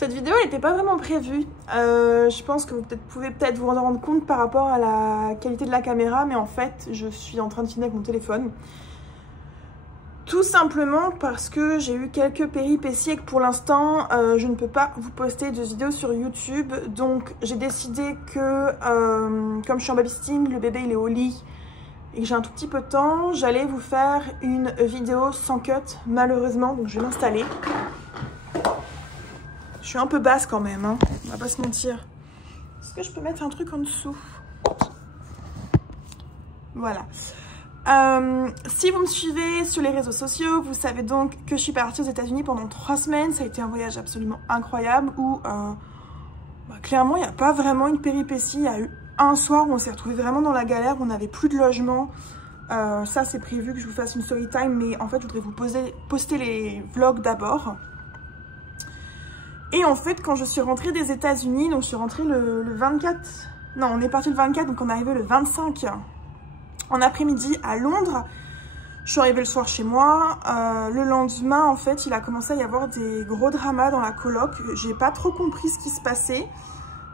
Cette vidéo n'était pas vraiment prévue. Je pense que vous pouvez peut-être vous en rendre compte par rapport à la qualité de la caméra, mais en fait, je suis en train de filmer avec mon téléphone. Tout simplement parce que j'ai eu quelques péripéties et que pour l'instant, je ne peux pas vous poster de vidéos sur YouTube. Donc, j'ai décidé que, comme je suis en babysitting, le bébé il est au lit et que j'ai un tout petit peu de temps, j'allais vous faire une vidéo sans cut, malheureusement. Donc, je vais m'installer. Je suis un peu basse quand même, hein, on va pas se mentir. Est-ce que je peux mettre un truc en dessous? Voilà. Si vous me suivez sur les réseaux sociaux, vous savez donc que je suis partie aux États-Unis pendant 3 semaines. Ça a été un voyage absolument incroyable où clairement il n'y a pas vraiment une péripétie. Il y a eu un soir où on s'est retrouvé vraiment dans la galère, où on n'avait plus de logement. Ça c'est prévu que je vous fasse une story time, mais en fait je voudrais vous poster les vlogs d'abord. Et en fait quand je suis rentrée des États-Unis, donc je suis rentrée le 24, non on est parti le 24, donc on est arrivé le 25 en après-midi à Londres. Je suis arrivée le soir chez moi. Le lendemain, en fait, il a commencé à y avoir des gros dramas dans la coloc. J'ai pas trop compris ce qui se passait.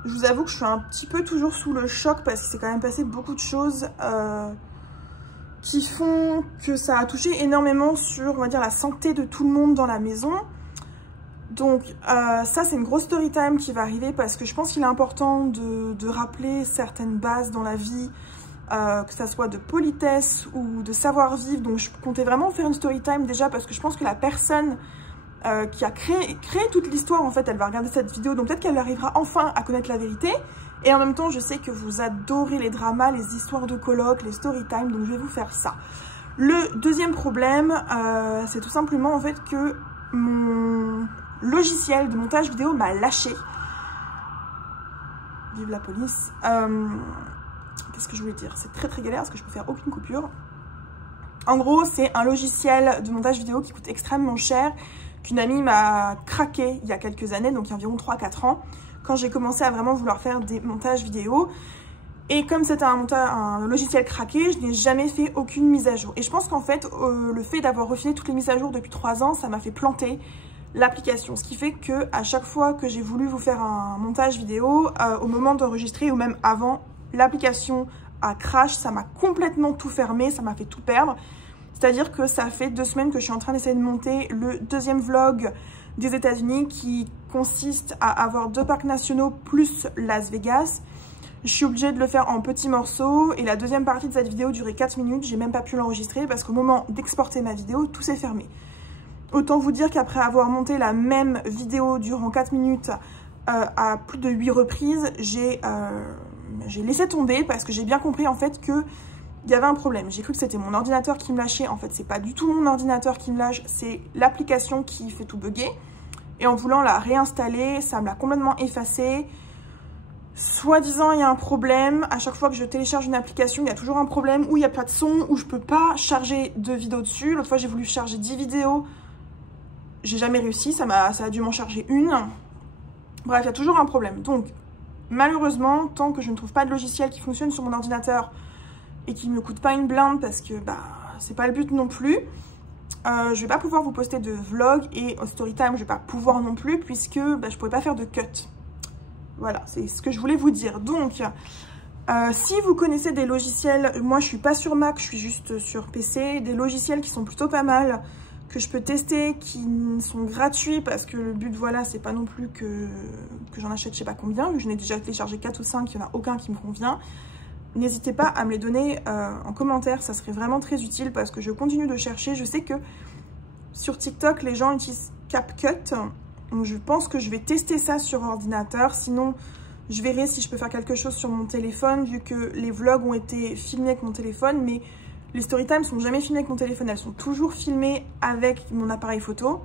Je vous avoue que je suis un petit peu toujours sous le choc parce qu'il s'est quand même passé beaucoup de choses qui font que ça a touché énormément sur, on va dire, la santé de tout le monde dans la maison. Donc ça, c'est une grosse story time qui va arriver parce que je pense qu'il est important de rappeler certaines bases dans la vie. Que ça soit de politesse ou de savoir-vivre. Donc je comptais vraiment faire une story time déjà parce que je pense que la personne qui a créé toute l'histoire, en fait, elle va regarder cette vidéo. Donc peut-être qu'elle arrivera enfin à connaître la vérité. Et en même temps, je sais que vous adorez les dramas, les histoires de coloc, les story time. Donc je vais vous faire ça. Le deuxième problème, c'est tout simplement en fait que mon logiciel de montage vidéo m'a lâché. Vive la police. Qu'est-ce que je voulais dire? C'est très galère parce que je peux faire aucune coupure. En gros, c'est un logiciel de montage vidéo qui coûte extrêmement cher, qu'une amie m'a craqué il y a quelques années, donc il y a environ 3-4 ans, quand j'ai commencé à vraiment vouloir faire des montages vidéo. Et comme c'était un logiciel craqué, je n'ai jamais fait aucune mise à jour. Et je pense qu'en fait, le fait d'avoir refilé toutes les mises à jour depuis 3 ans, ça m'a fait planter l'application. Ce qui fait que à chaque fois que j'ai voulu vous faire un montage vidéo, au moment d'enregistrer ou même avant, l'application a crash, ça m'a complètement tout fermé, ça m'a fait tout perdre. C'est-à-dire que ça fait 2 semaines que je suis en train d'essayer de monter le deuxième vlog des États-Unis qui consiste à avoir 2 parcs nationaux plus Las Vegas. Je suis obligée de le faire en petits morceaux et la deuxième partie de cette vidéo durait 4 minutes. J'ai même pas pu l'enregistrer parce qu'au moment d'exporter ma vidéo, tout s'est fermé. Autant vous dire qu'après avoir monté la même vidéo durant 4 minutes à plus de 8 reprises, j'ai laissé tomber parce que j'ai bien compris en fait qu'il y avait un problème. J'ai cru que c'était mon ordinateur qui me lâchait. En fait, c'est pas du tout mon ordinateur qui me lâche, c'est l'application qui fait tout bugger. Et en voulant la réinstaller, ça me l'a complètement effacée. Soi-disant, il y a un problème. À chaque fois que je télécharge une application, il y a toujours un problème où il n'y a pas de son, où je peux pas charger 2 vidéos dessus. L'autre fois, j'ai voulu charger 10 vidéos. J'ai jamais réussi, ça a dû m'en charger une. Bref, il y a toujours un problème. Donc, malheureusement, tant que je ne trouve pas de logiciel qui fonctionne sur mon ordinateur et qui ne me coûte pas une blinde parce que c'est pas le but non plus, je vais pas pouvoir vous poster de vlog et au storytime je vais pas pouvoir non plus puisque je pourrais pas faire de cut. Voilà, c'est ce que je voulais vous dire. Donc, si vous connaissez des logiciels, moi je suis pas sur Mac, je suis juste sur PC, des logiciels qui sont plutôt pas mal, que je peux tester, qui sont gratuits parce que le but, voilà, c'est pas non plus que j'en achète je sais pas combien, vu que je n'ai déjà téléchargé 4 ou 5, il n'y en a aucun qui me convient. N'hésitez pas à me les donner en commentaire, ça serait vraiment très utile parce que je continue de chercher. Je sais que sur TikTok, les gens utilisent CapCut, donc je pense que je vais tester ça sur ordinateur, sinon je verrai si je peux faire quelque chose sur mon téléphone, vu que les vlogs ont été filmés avec mon téléphone, mais les storytimes sont jamais filmées avec mon téléphone, elles sont toujours filmées avec mon appareil photo.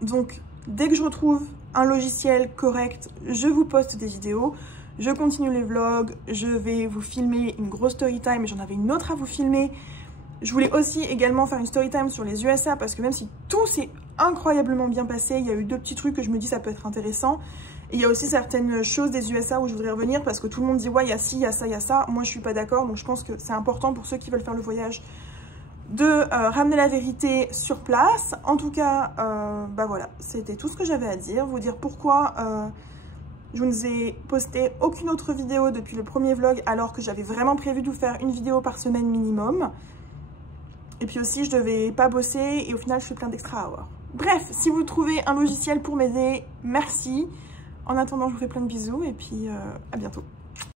Donc, dès que je retrouve un logiciel correct, je vous poste des vidéos, je continue les vlogs, je vais vous filmer une grosse storytime, et j'en avais une autre à vous filmer. Je voulais aussi également faire une storytime sur les USA, parce que même si tout s'est incroyablement bien passé, il y a eu 2 petits trucs que je me dis ça peut être intéressant. Et il y a aussi certaines choses des USA où je voudrais revenir parce que tout le monde dit ouais, il y a ci, il y a ça, il y a ça. Moi, je suis pas d'accord, donc je pense que c'est important pour ceux qui veulent faire le voyage de ramener la vérité sur place. En tout cas, bah voilà, c'était tout ce que j'avais à dire. Vous dire pourquoi je ne vous ai posté aucune autre vidéo depuis le premier vlog, alors que j'avais vraiment prévu de vous faire une vidéo par semaine minimum. Et puis aussi, je devais pas bosser et au final, je fais plein d'extra hours. Bref, si vous trouvez un logiciel pour m'aider, merci. En attendant, je vous fais plein de bisous et puis à bientôt.